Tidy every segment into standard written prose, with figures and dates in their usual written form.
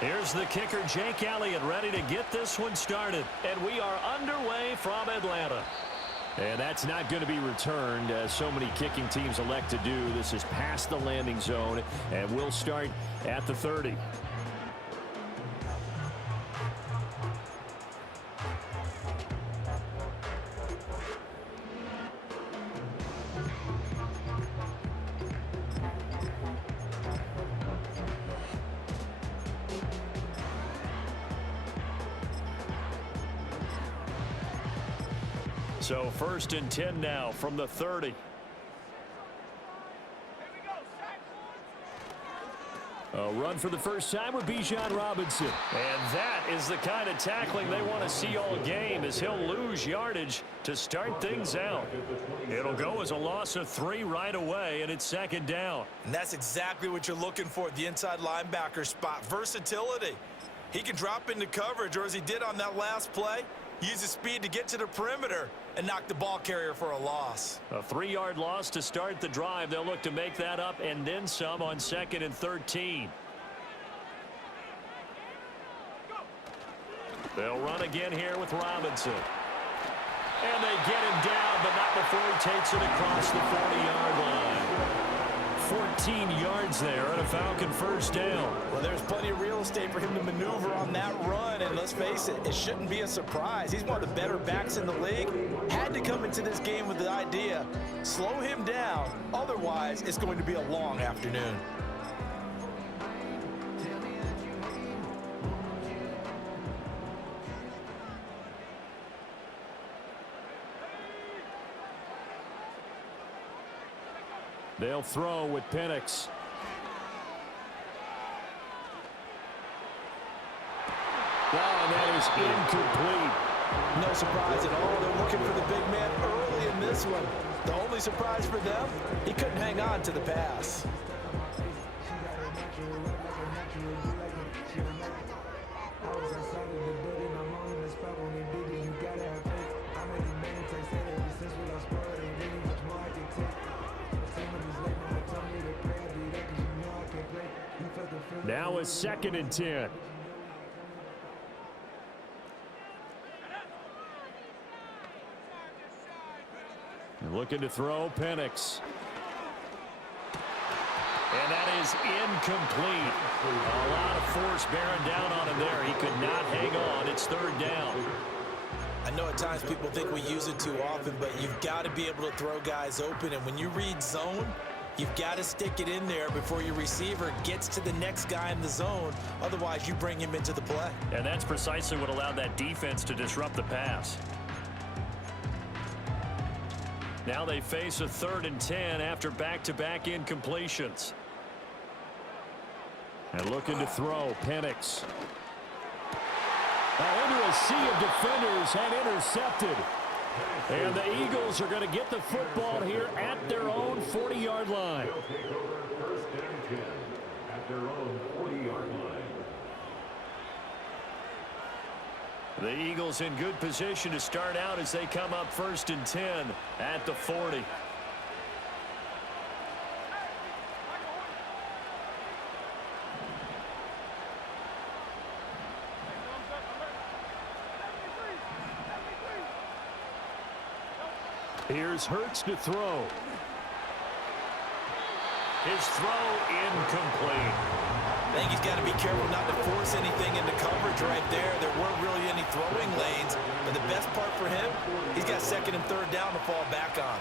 Here's the kicker, Jake Elliott, ready to get this one started. And we are underway from Atlanta. And that's not going to be returned, as so many kicking teams elect to do. This is past the landing zone, and we'll start at the 30. So 1st and 10 now from the 30. A run for the first time with Bijan Robinson. And that is the kind of tackling they want to see all game, as he'll lose yardage to start things out. It'll go as a loss of 3 right away, and it's 2nd down. And that's exactly what you're looking for at the inside linebacker spot. Versatility. He can drop into coverage, or as he did on that last play, use his speed to get to the perimeter and knock the ball carrier for a loss. A 3-yard loss to start the drive. They'll look to make that up and then some on 2nd and 13. They'll run again here with Robinson. And they get him down, but not before he takes it across the 40-yard line. 14 yards there and a Falcon first down. Well, there's plenty of real estate for him to maneuver on that run, and let's face it, it shouldn't be a surprise. He's one of the better backs in the league. Had to come into this game with the idea, slow him down, otherwise it's going to be a long afternoon. They'll throw with Penix. And that is incomplete. No surprise at all. They're looking for the big man early in this one. The only surprise for them, he couldn't hang on to the pass. Now it's 2nd and 10. Looking to throw, Penix. And that is incomplete. A lot of force bearing down on him there. He could not hang on. It's 3rd down. I know at times people think we use it too often, but you've got to be able to throw guys open. And when you read zone, you've got to stick it in there before your receiver gets to the next guy in the zone. Otherwise, you bring him into the play. And that's precisely what allowed that defense to disrupt the pass. Now they face a 3rd and 10 after back-to-back incompletions. And looking to throw, Penix. Into a sea of defenders and intercepted. And the Eagles are going to get the football here at their own 40-yard line. First and 10 at their own 40-yard line. The Eagles in good position to start out as they come up 1st and 10 at the 40. Here's Hurts to throw. His throw incomplete. I think he's got to be careful not to force anything into coverage right there. There weren't really any throwing lanes, but the best part for him, he's got 2nd and 3rd down to fall back on.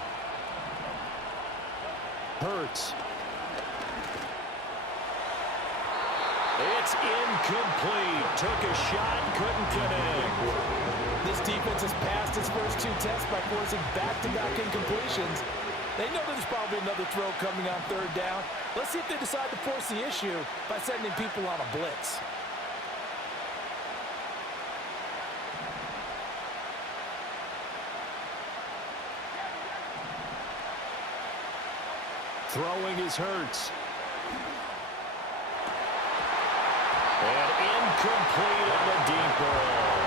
Hurts. It's incomplete. Took a shot, couldn't connect. This defense has passed its first 2 tests by forcing back-to-back incompletions. They know there's probably another throw coming on 3rd down. Let's see if they decide to force the issue by sending people on a blitz. Throwing is Hurts. And incomplete on the deep ball.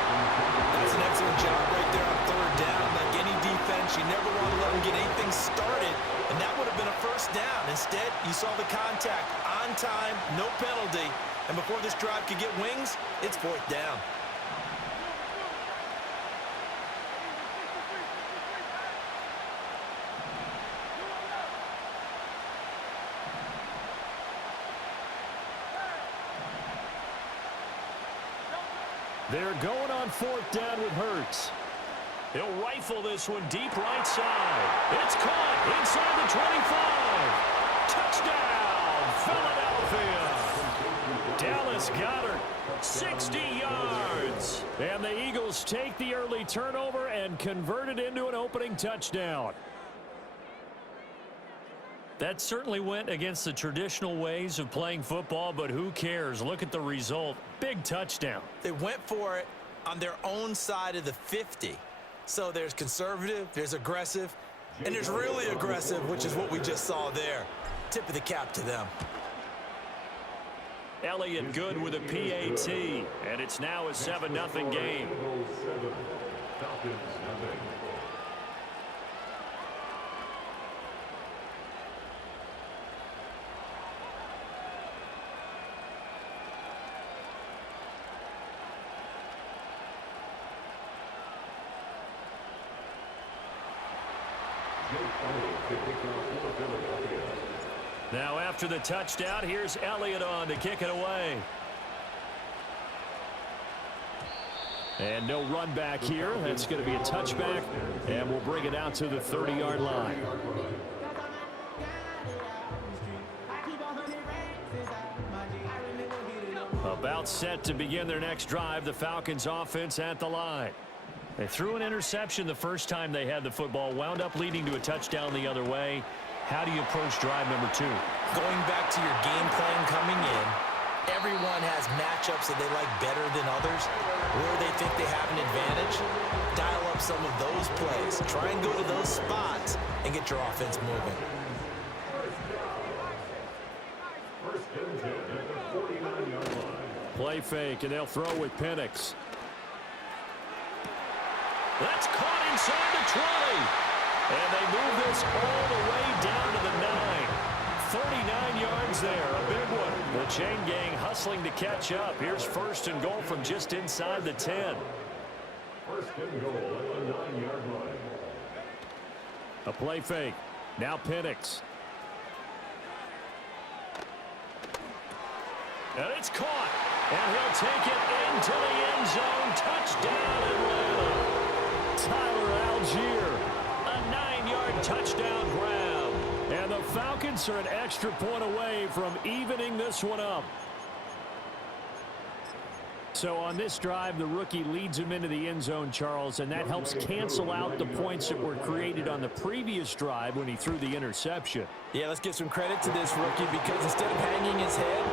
That's an excellent job right there on 3rd down. Like any defense defense. You never want to let them get anything started, and that would have been a first down. Instead, you saw the contact on time, no penalty, and before this drive could get wings, it's fourth down. They're going on fourth down with Hurts. He'll rifle this one deep right side. It's caught inside the 25. Touchdown, Philadelphia. Dallas Goedert, 60 yards. And the Eagles take the early turnover and convert it into an opening touchdown. That certainly went against the traditional ways of playing football, but who cares? Look at the result. Big touchdown. They went for it on their own side of the 50. So there's conservative, there's aggressive, and there's really aggressive, which is what we just saw there. Tip of the cap to them. Elliott good with a PAT, and it's now a 7-0 game. Now after the touchdown, here's Elliott on to kick it away. And no run back here. That's going to be a touchback, and we'll bring it out to the 30-yard line. About set to begin their next drive, the Falcons offense at the line. They threw an interception the first time they had the football, wound up leading to a touchdown the other way. How do you approach drive number 2? Going back to your game plan coming in, everyone has matchups that they like better than others, where they think they have an advantage. Dial up some of those plays. Try and go to those spots and get your offense moving. Play fake, and they'll throw with Penix. That's caught inside the 20. And they move this all the way down to the 9. 39 yards there, a big one. The chain gang hustling to catch up. Here's first and goal from just inside the 10. First and goal at the 9-yard line. A play fake. Now Penix. And it's caught. And he'll take it into the end zone. Touchdown, Atlanta. Tyler Algier. A 9-yard touchdown grab. And the Falcons are an extra point away from evening this one up. So on this drive, the rookie leads him into the end zone, Charles, and that helps cancel out the points that were created on the previous drive when he threw the interception. Yeah, let's give some credit to this rookie, because instead of hanging his head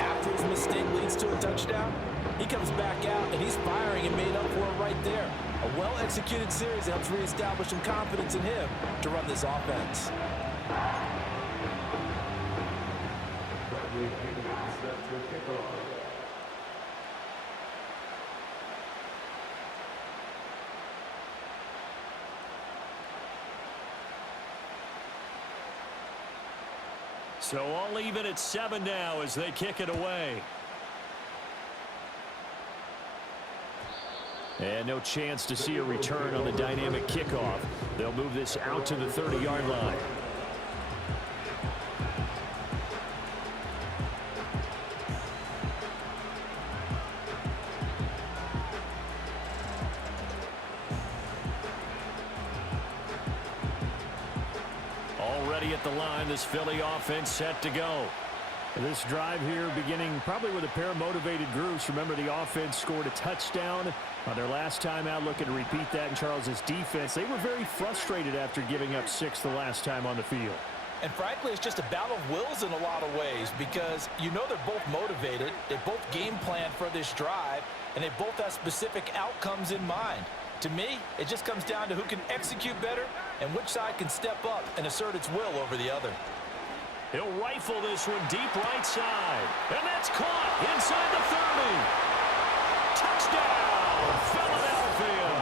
after his mistake leads to a touchdown, he comes back out and he's firing and made up for it right there. A well-executed series that helps reestablish some confidence in him to run this offense. So all even at 7 now as they kick it away. And no chance to see a return on the dynamic kickoff. They'll move this out to the 30-yard line. Already at the line, this Philly offense set to go. This drive here beginning probably with a pair of motivated groups. Remember, the offense scored a touchdown on their last time out. Looking to repeat that in Charles's defense. They were very frustrated after giving up 6 the last time on the field. And frankly, it's just a battle of wills in a lot of ways, because you know they're both motivated. They both game plan for this drive, and they both have specific outcomes in mind. To me, it just comes down to who can execute better and which side can step up and assert its will over the other. He'll rifle this one deep right side. And that's caught inside the 30. Touchdown, Philadelphia.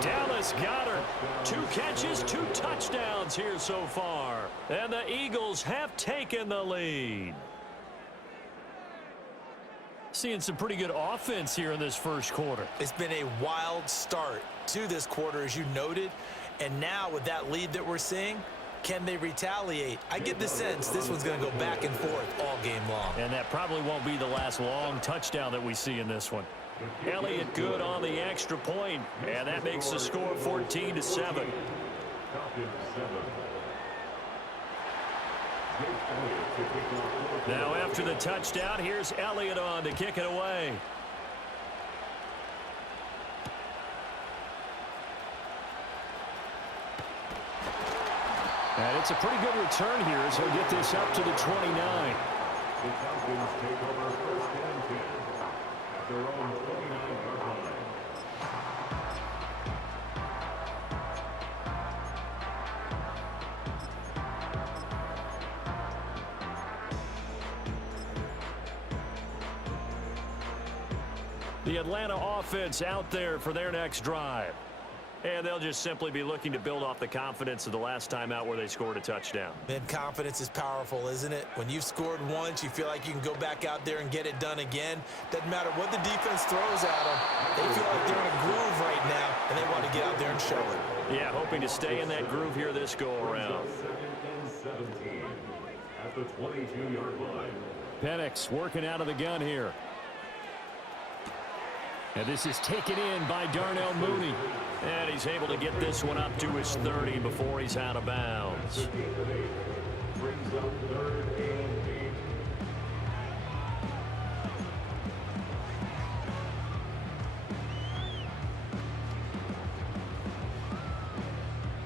Dallas He's got her. 2 catches, 2 touchdowns here so far. And the Eagles have taken the lead. Seeing some pretty good offense here in this first quarter. It's been a wild start to this quarter, as you noted. And now with that lead that we're seeing, can they retaliate? I get the sense this one's going to go back and forth all game long. And that probably won't be the last long touchdown that we see in this one. Elliott good on the extra point, and that makes the score 14-7. Now after the touchdown, here's Elliott on to kick it away. And it's a pretty good return here as he'll get this up to the 29. The Falcons take over first and 10 at their own 29-yard line. The Atlanta offense out there for their next drive. And they'll just simply be looking to build off the confidence of the last time out where they scored a touchdown. And confidence is powerful, isn't it? When you've scored once, you feel like you can go back out there and get it done again. Doesn't matter what the defense throws at them. They feel like they're in a groove right now, and they want to get out there and show it. Yeah, hoping to stay in that groove here this go-around. Second and 17 at the 22-yard line. Penix working out of the gun here. And this is taken in by Darnell Mooney. And he's able to get this one up to his 30 before he's out of bounds. Brings up 3rd and 8.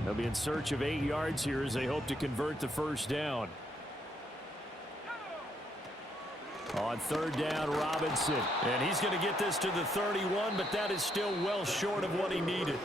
They'll be in search of 8 yards here as they hope to convert the first down. On 3rd down, Robinson. And he's going to get this to the 31, but that is still well short of what he needed.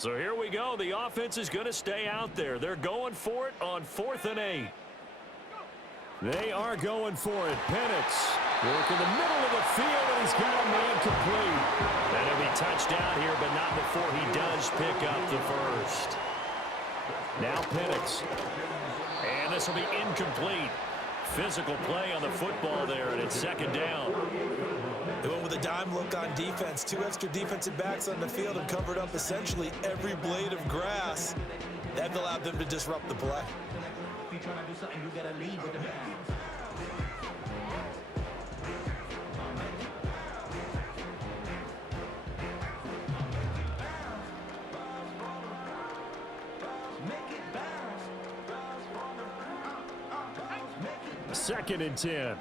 So here we go. The offense is going to stay out there. They're going for it on 4th and 8. They are going for it. Penix work in the middle of the field, and he's got a man complete. And he'll be touchdown here, but not before he does pick up the first. Now Penix. And this will be incomplete. Physical play on the football there, and it's 2nd down. They went with a dime look on defense. 2 extra defensive backs on the field and covered up essentially every blade of grass. That allowed them to disrupt the play. If you're trying to do something, you got to lead with the pass. Second and 10.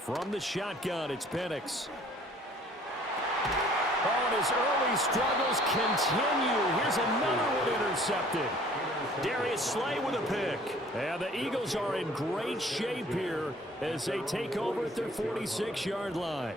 From the shotgun, it's Penix. Oh, and his early struggles continue. Here's another one intercepted. Darius Slay with a pick. And the Eagles are in great shape here as they take over at their 46-yard line.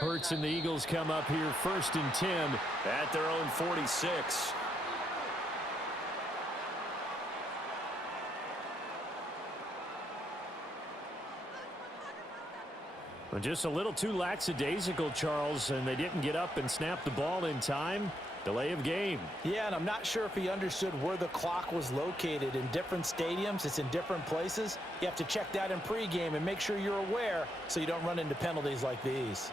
Hurts and the Eagles come up here 1st and 10 at their own 46. Well, just a little too lackadaisical, Charles, and they didn't get up and snap the ball in time. Delay of game. Yeah, and I'm not sure if he understood where the clock was located. In different stadiums, it's in different places. You have to check that in pregame and make sure you're aware so you don't run into penalties like these.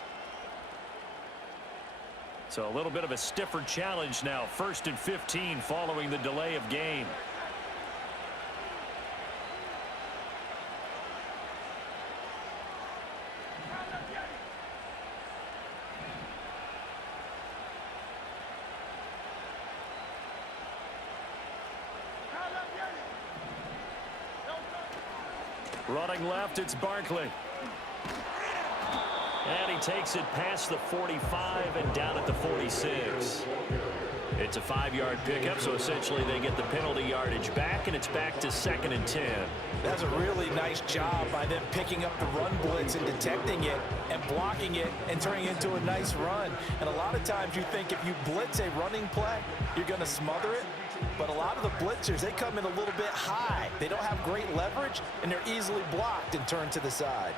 So a little bit of a stiffer challenge now. 1st and 15 following the delay of game. Running left, it's Barkley. And he takes it past the 45 and down at the 46. It's a 5-yard pickup, so essentially they get the penalty yardage back, and it's back to 2nd and 10. That's a really nice job by them picking up the run blitz and detecting it and blocking it and turning it into a nice run. And a lot of times you think if you blitz a running play, you're going to smother it. But a lot of the blitzers, they come in a little bit high. They don't have great leverage, and they're easily blocked and turned to the side.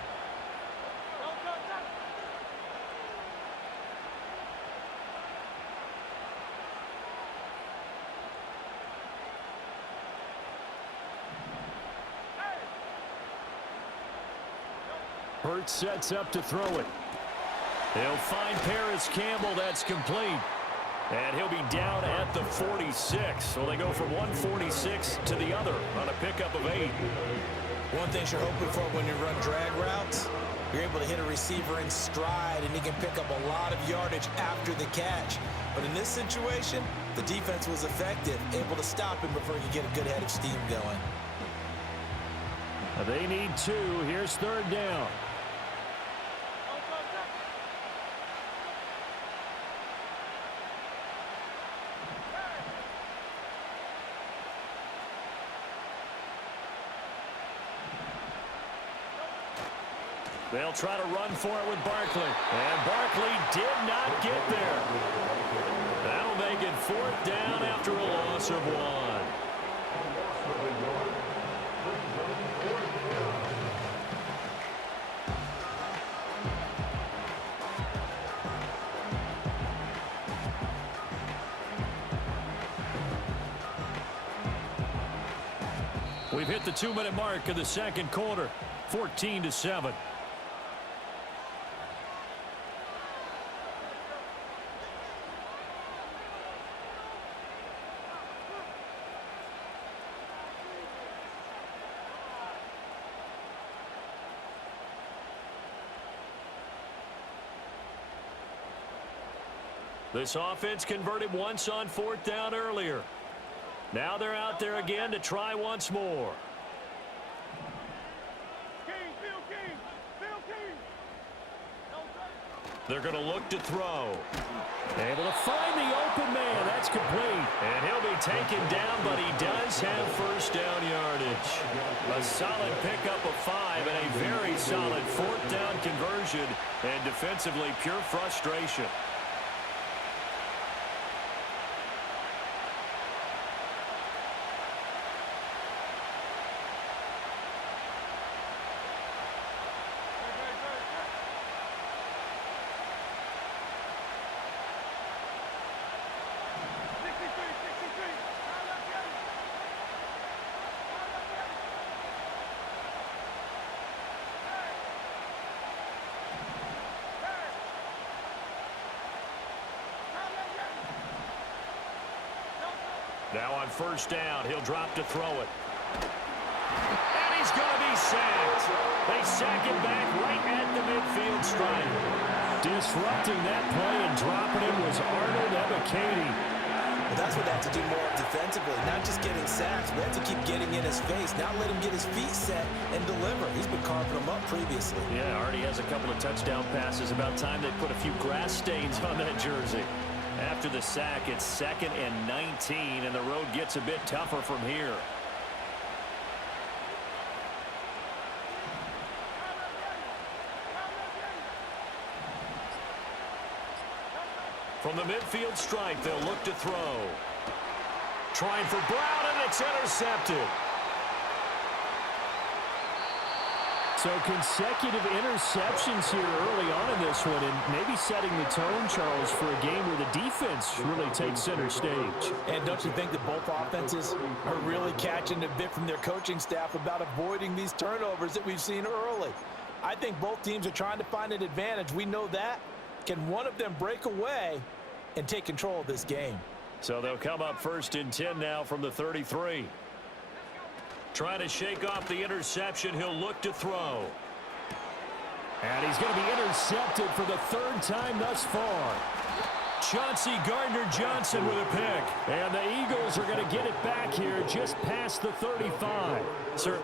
Hurts sets up to throw it. They'll find Paris Campbell. That's complete. And he'll be down at the 46. So they go from 146 to the other on a pickup of 8. One thing you're hoping for when you run drag routes, you're able to hit a receiver in stride, and he can pick up a lot of yardage after the catch. But in this situation, the defense was effective, able to stop him before he could get a good head of steam going. They need 2. Here's 3rd down. They'll try to run for it with Barkley. And Barkley did not get there. That'll make it 4th down after a loss of 1. We've hit the 2-minute mark of the 2nd quarter. 14-7. This offense converted once on 4th down earlier. Now they're out there again to try once more. They're going to look to throw. Able to find the open man. That's complete. And he'll be taken down, but he does have 1st down yardage. A solid pickup of 5 and a very solid 4th down conversion. And defensively, pure frustration. Now on 1st down, he'll drop to throw it. And he's going to be sacked. They sack him back right at the midfield stripe. Disrupting that play and dropping him was Arnold Ebiketie. Well, that's what they have to do more defensively, not just getting sacks. We have to keep getting in his face, not let him get his feet set and deliver. He's been carving them up previously. Yeah, already has a couple of touchdown passes. About time they put a few grass stains on that jersey. After the sack, it's 2nd and 19, and the road gets a bit tougher from here. From the midfield stripe, they'll look to throw. Trying for Brown, and it's intercepted. So consecutive interceptions here early on in this one, and maybe setting the tone, Charles, for a game where the defense really takes center stage. And don't you think that both offenses are really catching a bit from their coaching staff about avoiding these turnovers that we've seen early? I think both teams are trying to find an advantage. We know that. Can one of them break away and take control of this game? So they'll come up 1st and 10 now from the 33. Trying to shake off the interception. He'll look to throw. And he's going to be intercepted for the 3rd time thus far. Chauncey Gardner-Johnson with a pick. And the Eagles are going to get it back here just past the 35. Sir.